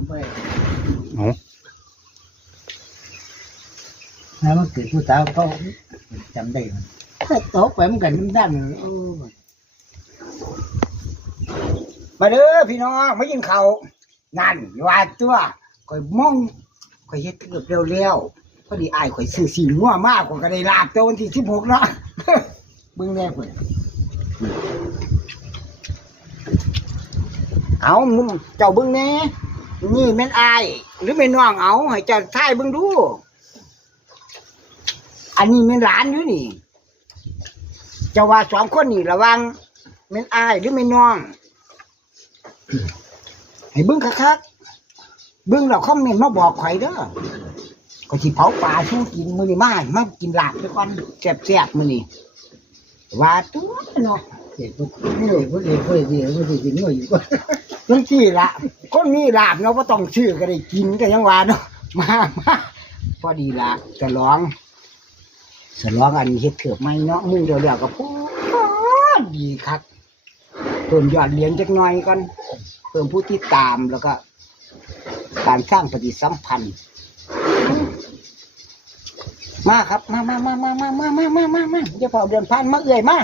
ำไปเอาแล้วมันเกิดผู้สาวเขาจำได้ถ้าตกไปมันกันน้ำดันมาเด้อพี่น้องไม่ยินเขานั่นว่าตัวข่อยมองข่อยเฮ็ดเกือบเร็วๆพอดีอ้ายข่อยซื้อสีงัวมากกว่าก็ได้ลาบตัววันที่16เนาะเบิ่งแน่เพิ่นเอามึงเจ้าเบิ่งแน่นี่แม่นอ้ายหรือแม่น้องเอาให้เจ้าทายเบิ่งดูอันนี้แม่นหลานอยู่นี่เจ้าว่า2คนนี่ระวังแม่นอ้ายหรือแม่น้องให้เบิ่งคักๆเบิ่งแล้วคอมเมนต์มาบอกข่อยเด้อก็สิเผาปลาชูกินมื้อนี้มากินลาบไปก่อนแซ่บๆมื้อนี้ว่าตัวเนาะเฮ็ดบ่ได้กินน้อยอยู่จังซี่ล่ะคนมีลาบเนาะบ่ต้องซื้อก็ได้กินก็ยังว่าเนาะมาพอดีล่ะฉลองอันเฮ็ดเถือกใหม่เนาะมึงเดี๋ยวๆก็พูดดีคักต้นยอดเหรียญจักหน่อยก่อนเพิ่มผู้ติดตามแล้วก็การสร้างปฏิสัมพันธ์มาครับมาอย่าเผาเดินผ่านมาเอื่อยมา